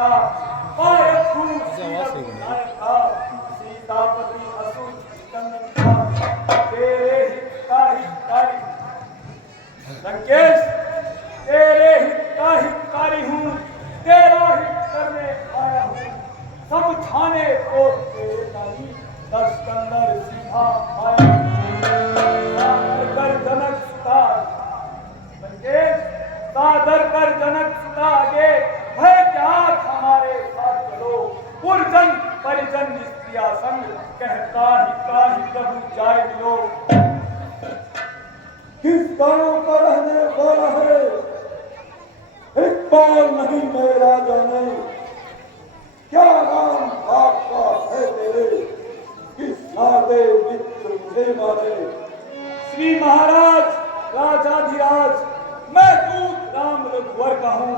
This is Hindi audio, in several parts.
का पायथु विनायक का सीतापति असुर चंदन का तेरे हितकारी लंकेश तेरे हितकारी हूँ, तेरा हित करने आया हूँ। समझाने को तेरे नहीं दस कंदर सीधा आया कर जनक सुता लंकेश सादर कर जनक सुता आगे है क्या हमारे साथ चलो पुरजन परिजन निस्त्रिया संग कहता ही प्रभु जाए मिलो। किस गांव का रहने वाला है इकबाल नहीं मेरा जाने, क्या नाम आपका है तेरे, किस नाते मित्र मुझे माने। श्री महाराज राजाधिराज मैं दूत राम रघुवर का हूँ,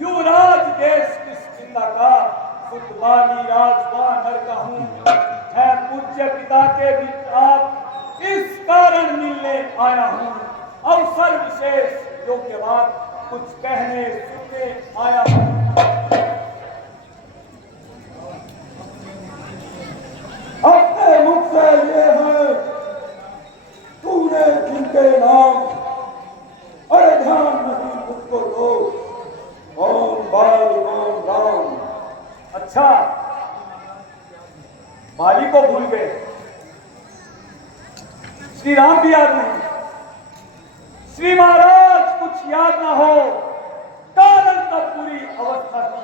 युवराज देश किष्किंधा का सुतवाली राजवानर का हूँ। मैं पूज्य पिता के मित्र आप इस कारण मिलने आया हूँ, अवसर विशेष योग्य बात कुछ कहने सुनने आया हूँ। अपने मुख से ये है तूने जिनके नाम, अरे ध्यान नहीं मुझको दो, ओम बाल ओम राम। अच्छा बाली को भूल गए, श्री राम भी याद नहीं। श्री महाराज कुछ याद ना हो, कारण तब पूरी अवस्था थी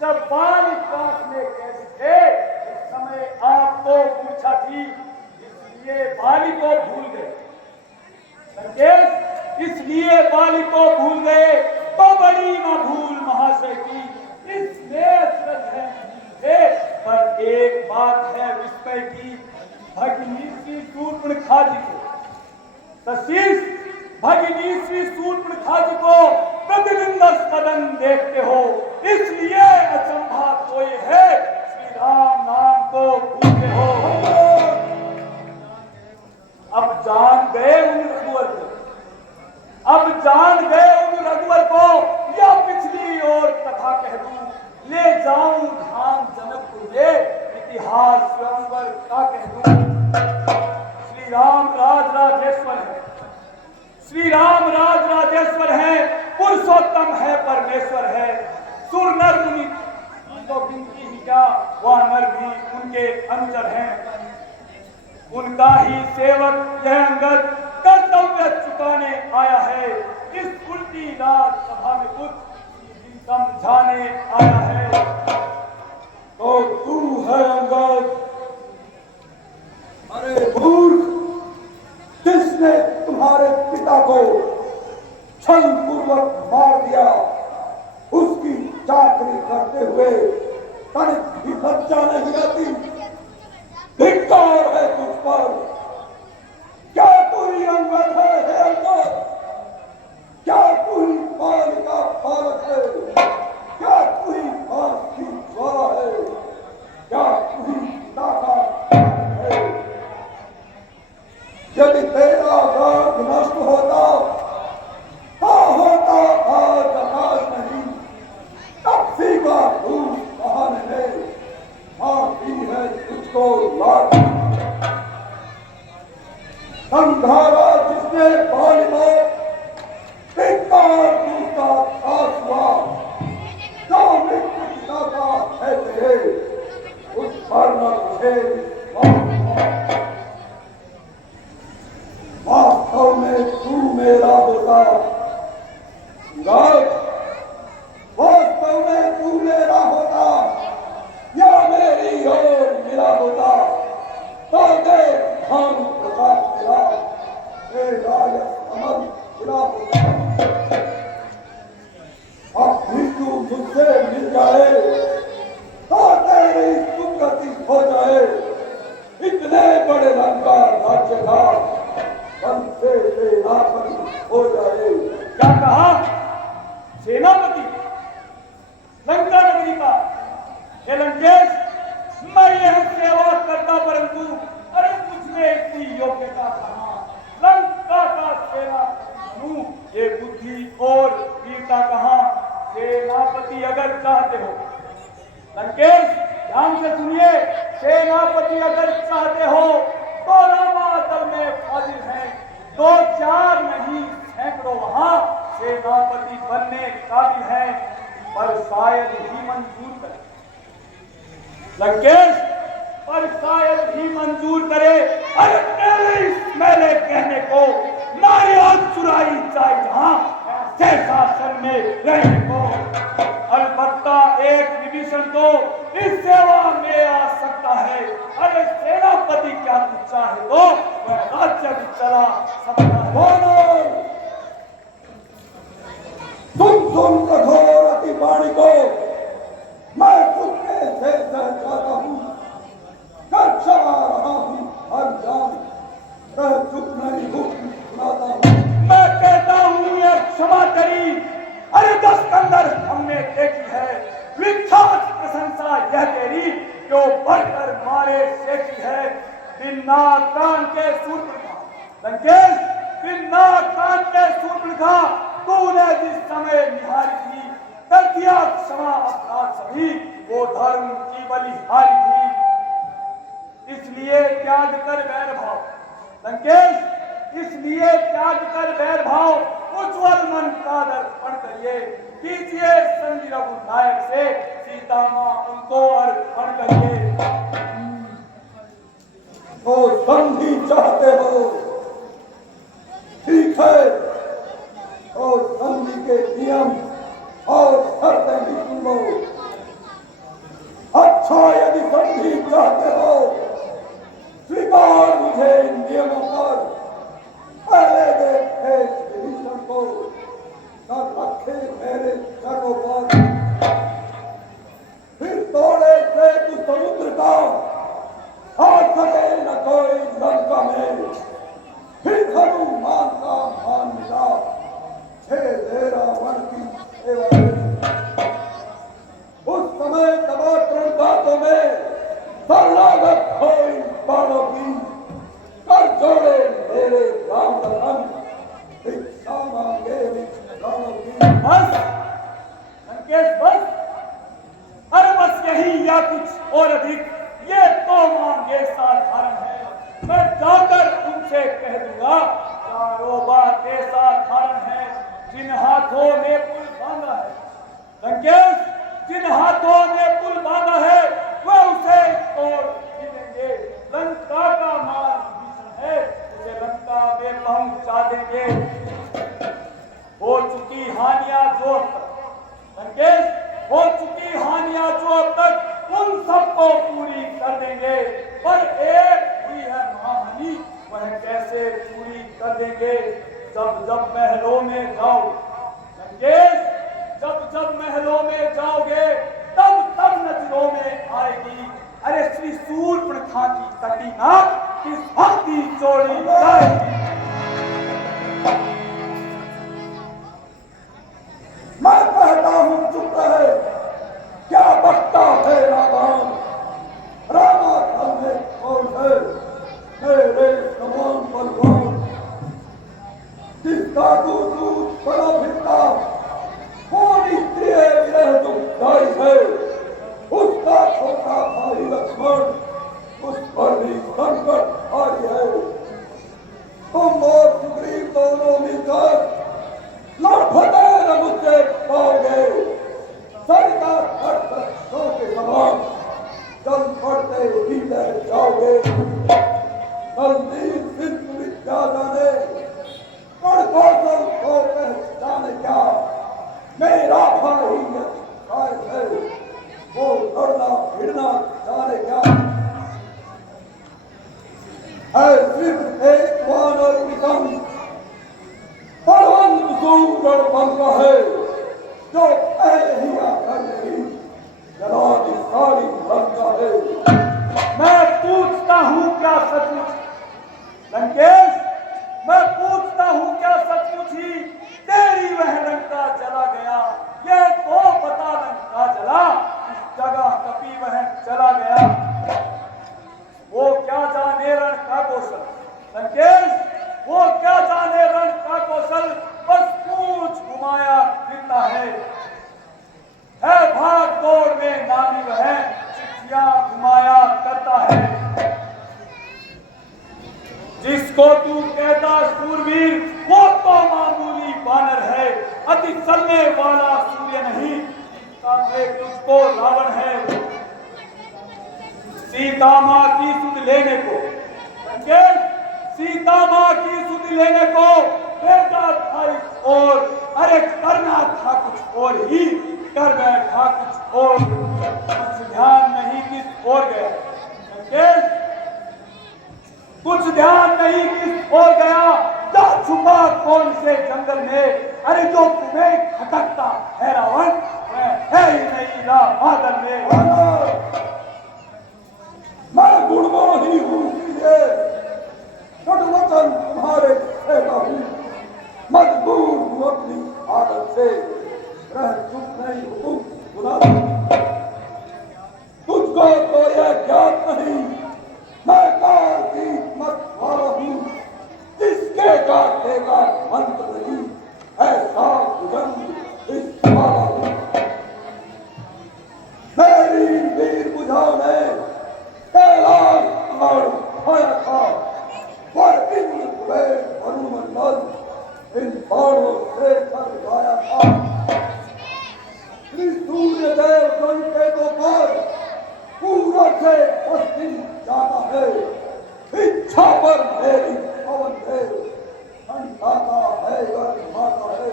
जब बाली पास में कैसे थे, उस समय आपको पूछा थी, इसलिए बाली को भूल गए। संकेत इसलिए बाली को भूल गए तो बड़ी ना भूल महाशय की इसमें श्रद्धा है। पर एक बात है विस्मय की, भगिनी श्री शूर्पणखा जी को तशीष भगिनी श्री शूर्पणखा जी को प्रतिदिन 10 कदम देखते हो, इसलिए अचंभा तो ये है श्री राम नाम को भूलते हो। अब जान गए उन रघुवर को, अब जान गए उन रघुवर को, या पिछली ओर कथा कह दूं, ले जाऊं धाम जनकपुर में इतिहास स्वयंवर का कह दूं। श्री राम राजेश्वर है, श्री राम राजेश्वर है, पुरुषोत्तम है परमेश्वर है। सुर नर मुनि तो गिनती ही क्या, वह नर भी उनके अनुचर हैं। उनका ही सेवक यह अंगद कर्तव्य चुकाने आया है, इस उल्टी रात सभा में कुछ समझाने आया है। तो तू है अंगद, अरे मूर्ख, जिसने तुम्हारे पिता को छल पूर्वक मार दिया, उसकी चाकरी करते हुए तनिक भी लज्जा नहीं आती। धिक्कार है तुझ पर, क्या कोई अंगद है अंगद, क्या कोई बाल का बालक है, क्या कोई बांस की ज्वाला है, क्या कोई ताका है। यदि तेरा राग नष्ट होता तो होता आज आकाश नहीं, तपसी का धूप बहाने में आती है तुझको लाट। संघारा जिसने बाली में बेकार दूसरा आसुआ, जो मृत्यु पिता का है तेरे, उस पर न तुझे वास्तव में तू मेरा होता, वास्तव में तू मेरा होता या मेरी ओर मिला होता, तो देख भानु प्रताप तेरा अमल मिला होता। अब भी तू मुझसे मिल जाए तो तेरी सुगति हो जाए, इतने बड़े रंग का राज्य का से सेनापति हो जाए। क्या कहा? सेनापति लंका नगरी का? हे लंकेश, मैं यह सेवा करता, परंतु अरे मुझमें इतनी योग्यता कहाँ? लंका का सेनापति हूँ, ये बुद्धि और वीरता कहाँ? सेनापति अगर चाहते हो लंकेश ध्यान से सुनिए, सेनापति अगर चाहते हो तो रामादल में फाजिल हैं, 2-4 नहीं सैकड़ों वहां सेनापति बनने काबिल हैं, पर शायद ही मंजूर करे। लंकेश पर शायद ही मंजूर करे। अरे तेरे इस मेरे कहने को नारियाल चुराई जाए जहां ऐसे शासन में रहने को। अलबत्ता एक विभीषण तो इस सेवा में आ सकता है। अरे सेनापति क्या कुछ चाहे तो वह राज्य भी चला सकता है। सुन कठोर अति वाणी को मैं चुपके से सहजाता हूँ, कर चला रहा हूँ हर जान, रह चुप नहीं हूँ सुनाता हूँ। मैं कहता हूँ ये क्षमा करी। अरे 10 कंदर हमने देखी है, विख्यात प्रशंसा यह तेरी जो बढ़कर मारे शेखी है। बिना कान के सूर्पणखा लंकेश, बिना कान के सूर्पणखा तूने जिस समय निहारी थी, कर दिया क्षमा अपराध सभी, वो धर्म की बलिहारी थी। इसलिए त्याग कर वैर भाव लंकेश, इसलिए त्याग कर वैर भाव, उज्ज्वल मन का दर्पण करिए, कीजिए संधि रघुनायक से सीता मां उनको अर्पण करिए। तो संधि चाहते हो, ठीक है, और संधि के नियम और शर्तें भी सुन लो। अच्छा, यदि संधि चाहते हो, स्वीकार मुझे इन नियमों पर। पहले देखे विभीषण को, सब रखे मेरे चरणों पर, फिर तोड़े से तू समुद्र का, आ सके न कोई लंका में, फिर हनुमान का मान मिला, रावण की सेवा में। उस समय तबात्रण बातों में शरणागत हो इन बाणों की, कर जोड़े मेरे राम लखन, भिक्षा मांगे प्राणों की। बस लंकेश बस, अरे बस यही या कुछ और अधिक, ये तो मांगे साधारण है। मैं जाकर उनसे कह दूंगा कारोबार कैसा धारण है, जिन हाथों ने पुल बांधा है लंकेश, जिन हाथों ने पुल बांधा है वह उसे तोड़ देंगे। लंका का माल विभीषण है, उसे लंका में पहुंचा देंगे। हो चुकी हानियां जो अब तक लंकेश, हो चुकी हानियां जो अब तक, उन सबको पूरी कर देंगे। पर एक हुई है महाहानि, वह कैसे पूरी कर देंगे। जब जब महलों में जाओ लंकेश, जब जब महलों में जाओगे, तब तब नजरों में आएगी अरे श्री शूर्पणखा की कटी नाक किस भक्ति जोड़ी जाएगी। मैं कहता हूँ चुप रहे, क्या बकता है रावण, रामाधन में कौन है मेरे समान बलवान, जिसका दूध दूध बड़ा फिरता, कौन स्त्री विरह दुखदाई है, उसका छोटा भाई लक्ष्मण, उस पर भी संकट भारी है। तुम और सुग्रीव दोनों मिलकर लड़फते न मुझसे पाओगे, सरिता तट के समान जल पड़ते ही रह जाओगे। नलनील सिंधु विद्या जाने, कण कौशल को पहचाने क्या, मेरा भाई शायद है, वो लड़ना भिड़ना जाने क्या। है सिर्फ एक वानर विषम, बलवंत सूरज बनता है, जो पहले ही आकर नहीं जला दी सारी लंका है। मैं पूछता हूँ क्या सचमुच लंकेश, मैं पूछता हूँ क्या सचमुच ही तेरी वह लंका चला गया, ये तो बता लंका जला इस जगह कपी वह चला गया। वो क्या जाने रण का कौशल लंकेश, वो क्या जाने रण का कौशल, बस पूछ घुमाया फिरता है भाग दौड़ में नामी वह, जिसको तू कहता सूरवीर वो तो मामूली बानर है, अति चलने वाला सूर्य नहीं। तुझको रावण है सीता माँ की सुध लेने को, सीता माँ की सुध लेने को बेटा था इस और, अरे करना था कुछ और ही, कर बैठा कुछ और, कुछ ध्यान नहीं किस और गया, कुछ ध्यान नहीं किस और गया, जा छुपा कौन से जंगल में, अरे जो तुम्हें खटकता है रावण है ही नहीं ना बादल में। मैं गुणमोही हूँ वचन तुम्हारे कहता हूँ, मजबूर हूँ अपनी आदत से, रह चुप नहीं हूँ सुना। तुझको तो यह ज्ञात नहीं मैं काल की मत वाला हूँ, जिसके काटेगा मंत्र नहीं ऐसा सुगंध इस वाला हूँ। मेरी वीर बुझाओ ने कैलाश पहाड़ उठाया था, पर इंद्र कुबेर वरुणमंडल इन बाणों से कर गाया था। श्री सूर्य देव संकेतों पर पूरा से पश्चिम जाता है, इच्छा पर मेरी पवन देव ठंडाता है गर्माता है।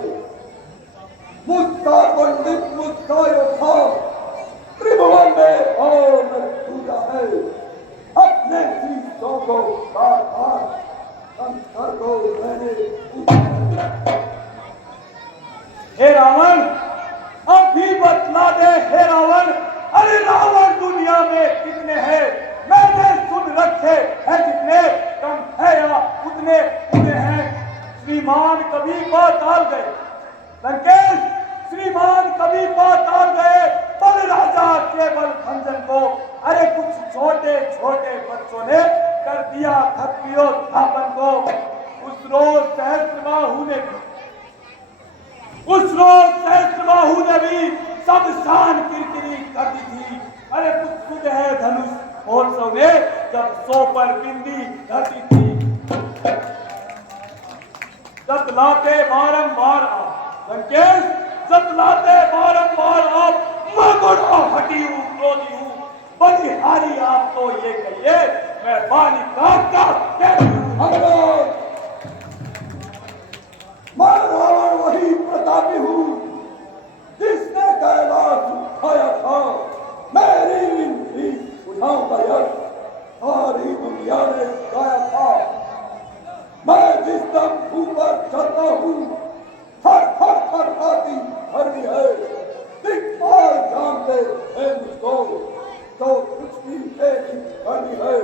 मुझका पंडित मुझका योद्धा त्रिभुवन में और पूजा है, अपने शीशों को बार बार संस्कार को मैंने पूछा। हे रावण अब भी बतला दे, हे रावण अरे रावण दुनिया में कितने हैं, मैंने सुन रखे हैं जितने कम है या उतने पूरे हैं। श्रीमान कभी पाताल गए लंकेश, श्रीमान कभी पाताल गए, पर राजा केवल भंजन को, अरे कुछ छोटे छोटे बच्चों ने कर दिया खत्रियोत्थापन को। उस रोज सहस्त्रबाहु ने भी, उस रोज सहस्त्रबाहु ने भी सब शान किरकिरी कर दी थी। अरे कुछ खुद है धनुष महोत्सव में जब 100 पर बिंदी धरती थी, जतलाते बारंबार आप लंकेश, जतलाते बारंबार आप, मैं बड़ा हटी हूँ क्रोधी हूँ, बलिहारी आप तो ये कहिए मैं बाली काटता मैं रावण वही प्रतापी हूँ जिसने कैलाश उठाया था। मेरी भी बुझाऊं का यश सारी दुनिया ने गाया था। मैं जिस दम ऊपर चलता हूँ थर थर थर आती धरनी है, दिक्पाल जानते हैं मुझको तो कुछ भी तेरी करनी है।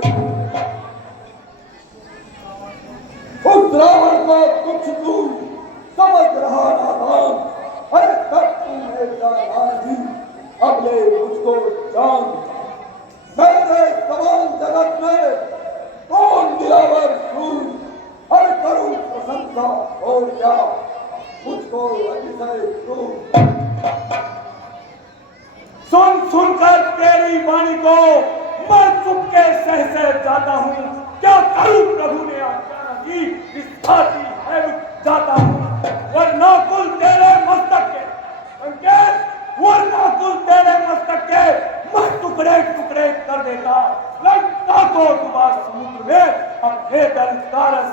उस रावण को कुछ दूर समझ रहा नादान, अरे तब तूने जाना ही अब ले मुझको जान। मेरे समान जगत में कौन दिलावर सूर, अरे करूं प्रशंसा और क्या मुझको अतिशय क्रूर। सुन सुनकर तेरी वाणी को मैं चुपके सह जाता हूँ, क्या करूं प्रभु ने आज्ञा की, विस्थाती है जाता हूँ, वरना कुल तेरे मस्तक के संकेत, वरना कुल तेरे मस्तक के मैं टुकड़े टुकड़े कर देता, लंका को डुबा समुद्र में अब हे दलकारस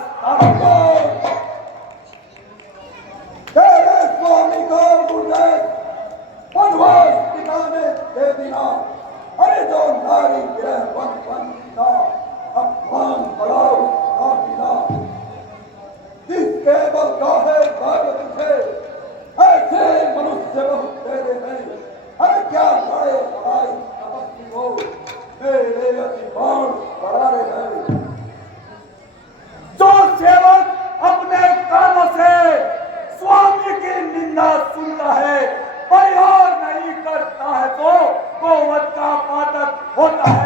तेरे स्वामी को गुरुदेव वनवास पिताने दे दिया, अरे जो नारी ग्रह वन बनता अपमान बढ़ाओ काफिला, जिसके बल गाहे भाग तुझे ऐसे मनुष्य बहुत तेरे हैं, अरे क्या बड़े बड़ाई तपस्वी हो मेरे अतिबाण बढ़ा रहे हैं। जो सेवक अपने कानों से स्वामी की निंदा सुनता है, परिहार नहीं करता है तो गोवध का पातक होता है।